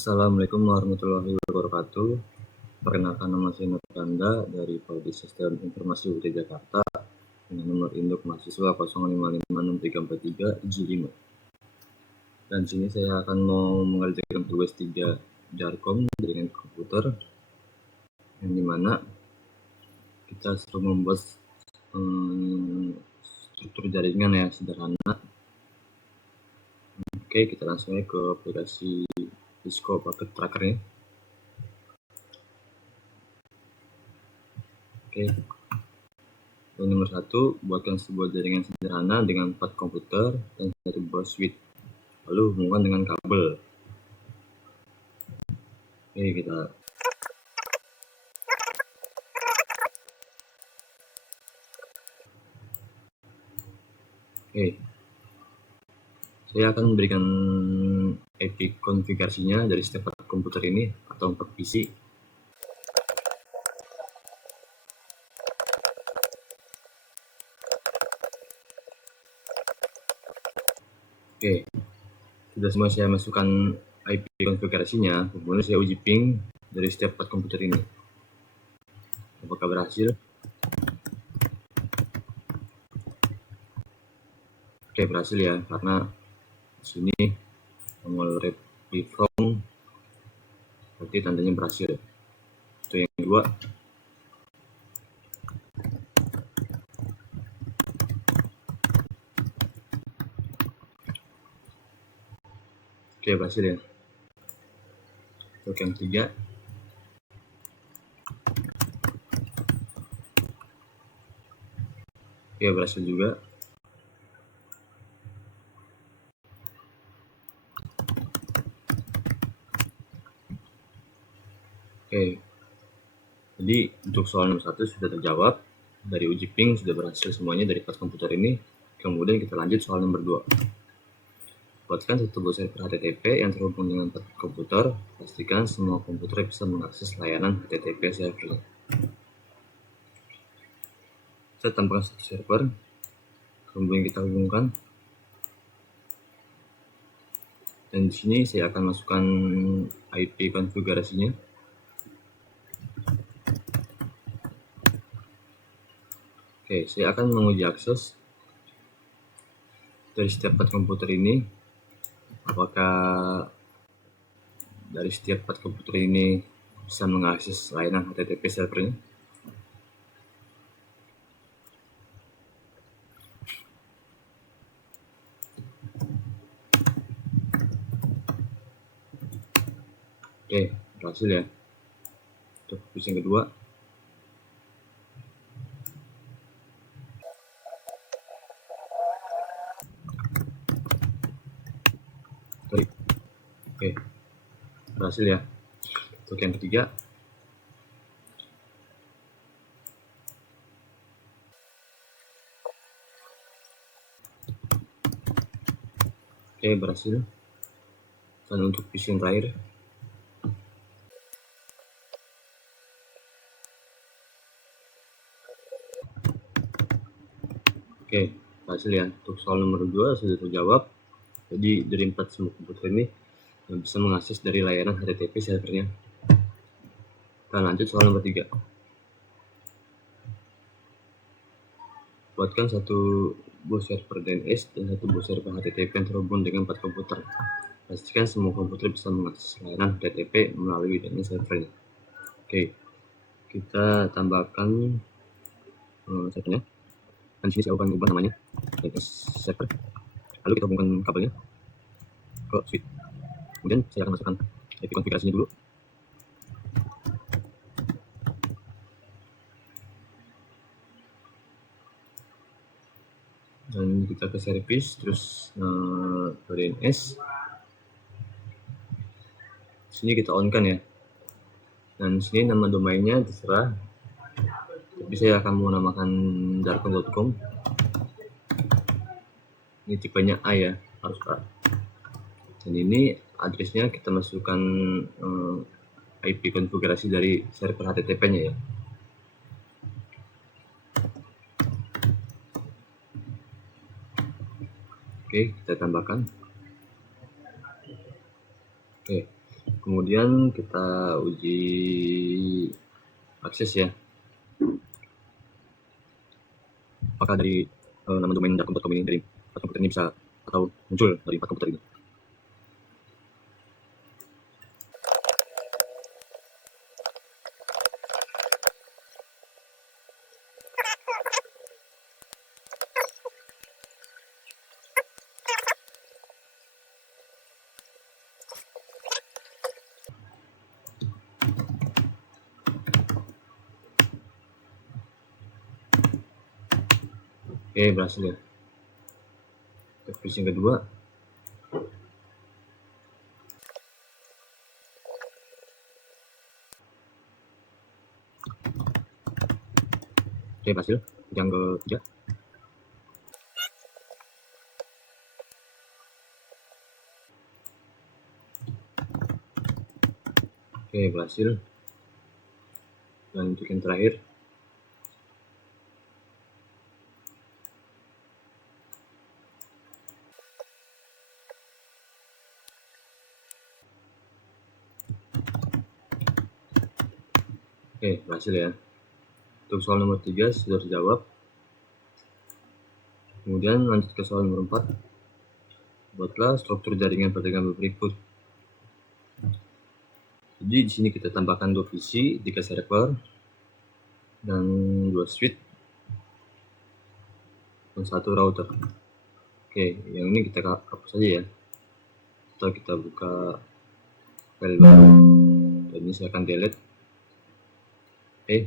Assalamualaikum warahmatullahi wabarakatuh. Perkenalkan, nama saya Nurkanda dari Prodi Sistem Informasi UT Jakarta dengan nomor induk mahasiswa 05566343 Dan sini saya akan mau mengerjakan tugas 3 Jarkom jaringan komputer, yang dimana kita suruh membuat struktur jaringan ya, sederhana. Oke, kita langsung aja ke aplikasi Cisco Packet Tracker nya. Oke. Yang nomor 1, buatkan sebuah jaringan sederhana dengan 4 komputer dan 1 buah switch, lalu hubungkan dengan kabel. Oke, saya akan memberikan IP konfigurasinya dari setiap komputer ini atau 4 PC. Oke, sudah semua saya masukkan IP konfigurasinya, kemudian saya uji ping dari setiap 4 komputer ini. Apakah berhasil? Oke, berhasil ya, karena di sini tombol reply from berarti tandanya berhasil. Itu yang kedua. Oke, berhasil ya. Untuk yang ketiga. Oke, berhasil juga. Oke, jadi untuk soal nomor 1 sudah terjawab. Dari uji ping sudah berhasil semuanya dari 4 komputer ini. Kemudian kita lanjut soal nomor 2. Buatkan satu buah server HTTP yang terhubung dengan 4 komputer. Pastikan semua komputer bisa mengakses layanan HTTP servernya. Saya tambahkan satu server, kemudian kita hubungkan. Dan di sini saya akan masukkan IP konfigurasinya. Oke, saya akan menguji akses dari setiap 4 komputer ini. Apakah dari setiap 4 komputer ini bisa mengakses layanan HTTP servernya? Oke, berhasil ya. Untuk yang kedua. Oke, berhasil ya. Untuk yang ketiga. Oke, berhasil. Dan untuk PC yang terakhir. Oke, berhasil ya. Untuk soal nomor 2 sudah terjawab. Jadi dari 4 semua komputer ini bisa mengakses dari layanan HTTP servernya. Kita lanjut soal nomor 3. Buatkan satu buah server DNS dan satu buah server HTTP yang terhubung dengan 4 komputer. Pastikan semua komputer bisa mengakses layanan HTTP melalui DNS servernya. Oke, kita tambahkan servernya. Dan di sini saya akan ubah namanya DNS server. Lalu kita hubungkan kabelnya ke switch. Kemudian saya akan masukkan IP konfigurasinya dulu. Dan kita ke service, terus ke DNS. Sini kita on kan ya. Dan sini nama domainnya terserah. Tapi saya akan menamakan jarkom.com. Ini tipenya A ya, harus A. Dan ini addressnya kita masukkan IP konfigurasi dari server HTTP-nya ya. Oke, kita tambahkan. Oke, Kemudian kita uji akses ya. Apakah dari nama domain .com ini, dari komputer ini bisa atau muncul dari komputer ini. Oke, berhasil ya. Terus yang kedua, oke berhasil. Yang ketiga, oke berhasil. Dan untuk yang terakhir, oke berhasil ya. Untuk soal nomor 3 sudah terjawab. Kemudian lanjut ke soal nomor 4. Buatlah struktur jaringan perdagangan berikut. Jadi di sini kita tambahkan 2 PC, 3 server, dan 2 switch, dan 1 router. Oke, yang ini kita hapus saja ya. Atau kita buka file baru. Dan ini saya akan delete. Oke.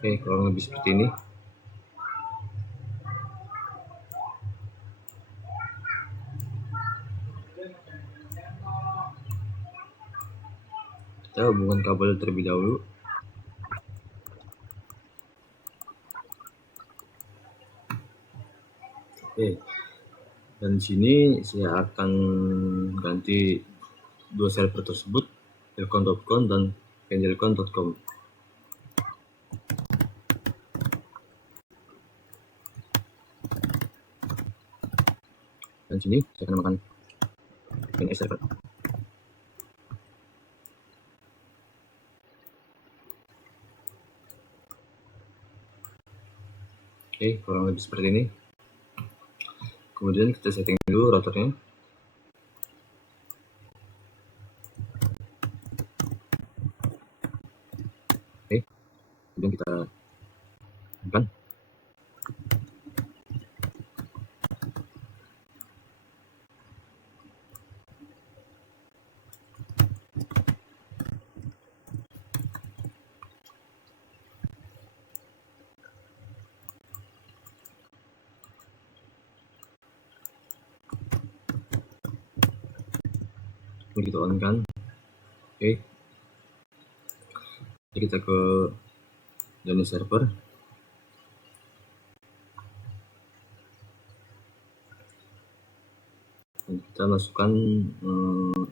Oke, kurang lebih seperti ini. Kita hubungkan kabel terlebih dahulu. Oke. Dan di sini saya akan ganti 2 server tersebut, telcon.com dan pendelcon.com. Dan sini saya akan namakan PNS server. Oke, kurang lebih seperti ini. Kemudian kita setting dulu routernya. Oke, kemudian kita tekan. Ini kita on kan. Oke, jadi kita ke Dani server. Dan kita masukkan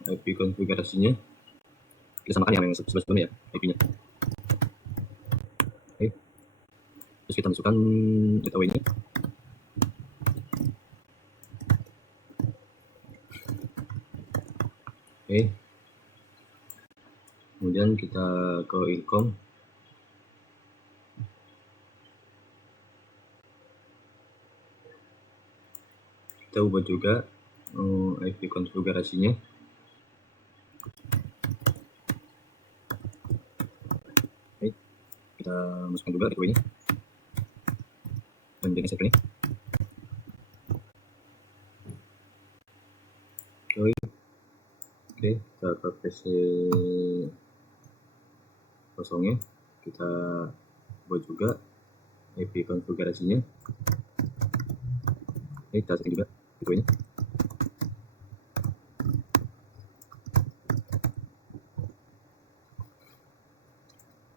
IP konfigurasinya. Kita samakan yang sebelumnya ya, IP-nya. Oke, terus kita masukkan gateway-nya. Oke, kemudian kita ke Incom. Kita ubah juga IP konfigurasinya. Oke, kita masukkan juga gateway-nya dan DNS server-nya. Oke, kita ke PC kosongnya, kita buat juga IP konfigurasinya. Oke, kita setting juga gateway-nya.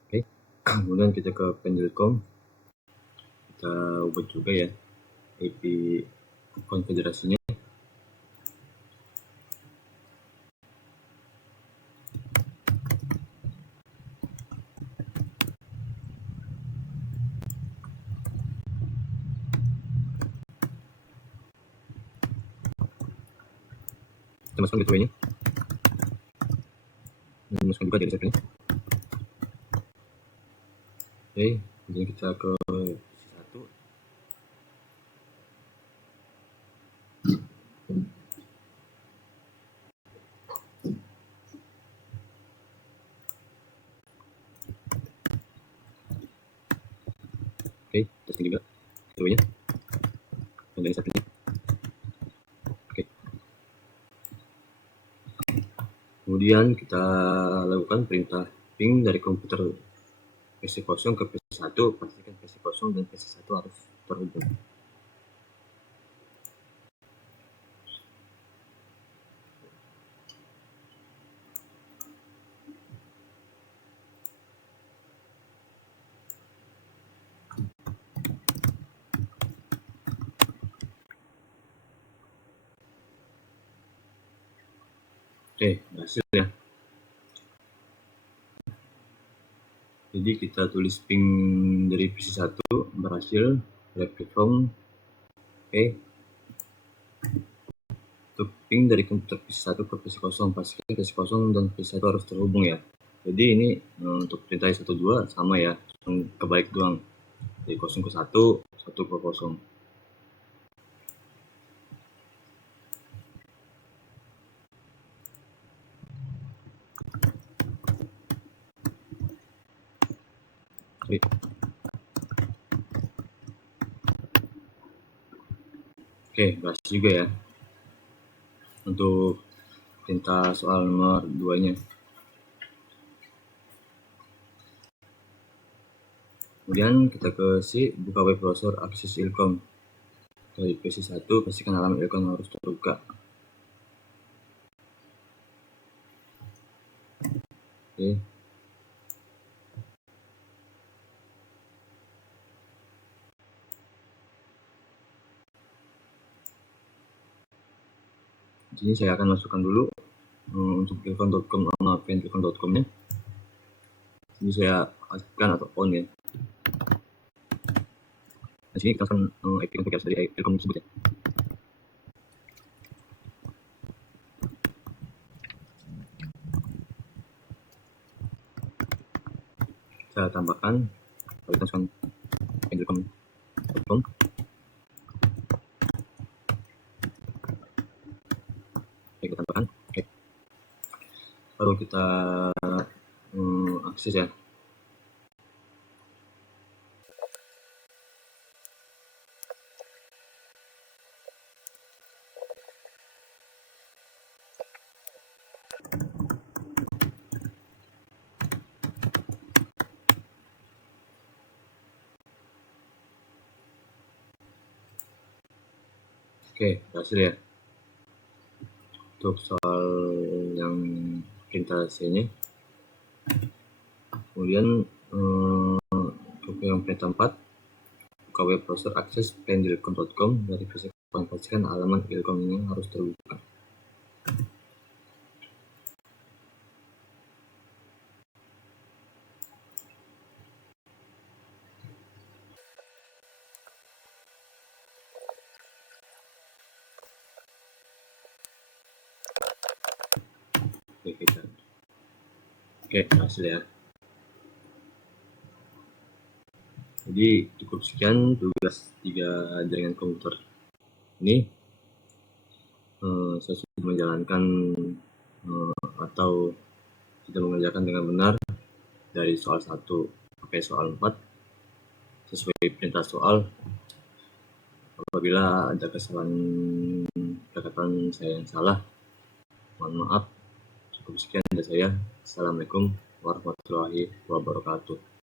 Oke, kemudian kita ke pendelcom, kita ubah juga ya IP konfigurasinya. kita masukkan gateway-nya. Dan masukkan juga jadi servernya. Oke, jadi kita ke PC1. Oke, testing juga gateway-nya. Dan jadi servernya. Oke. Kemudian kita lakukan perintah ping dari komputer PC0 ke PC1, pastikan PC0 dan PC1 harus terhubung. Oke, berhasil ya. Jadi kita tulis ping dari PC1 berhasil, repeat from. Oke. Untuk ping dari komputer PC1 ke PC0, pastikan PC0 dan PC1 harus terhubung ya. Jadi ini untuk perintah 1.2 sama ya, kebalik doang. Dari 0 ke 1, 1 ke 0. Oke, berhasil juga ya untuk perintah soal nomor 2-nya. Kemudian kita ke C, buka web browser akses ilkom. Dari PC1, pastikan halaman ilkom harus terbuka. Oke. Di sini saya akan masukkan dulu untuk ilkom.com sama ilkom.com-nya. Ini saya aktifkan atau on ya. Di sini kita akan IP konfigurasi dari ilkom tersebut ya. Saya tambahkan, kita masukkan ilkom.com. Oke, kita tambahkan. Oke. Baru kita akses ya. Oke, berhasil ya. Untuk soal yang perintah C-nya. Kemudian untuk yang perintah 4, buka web browser akses pendilkom.com dari PC, pastikan halaman ilkom ini harus terbuka. Oke, kita. Oke, hasil ya. Jadi cukup sekian tugas 3 jaringan komputer ini. Saya sudah menjalankan atau tidak mengerjakan dengan benar dari soal 1 sampai soal 4 sesuai perintah soal. Apabila ada kesalahan perkataan saya yang salah, mohon maaf. Cukup sekian dari saya. Assalamualaikum warahmatullahi wabarakatuh.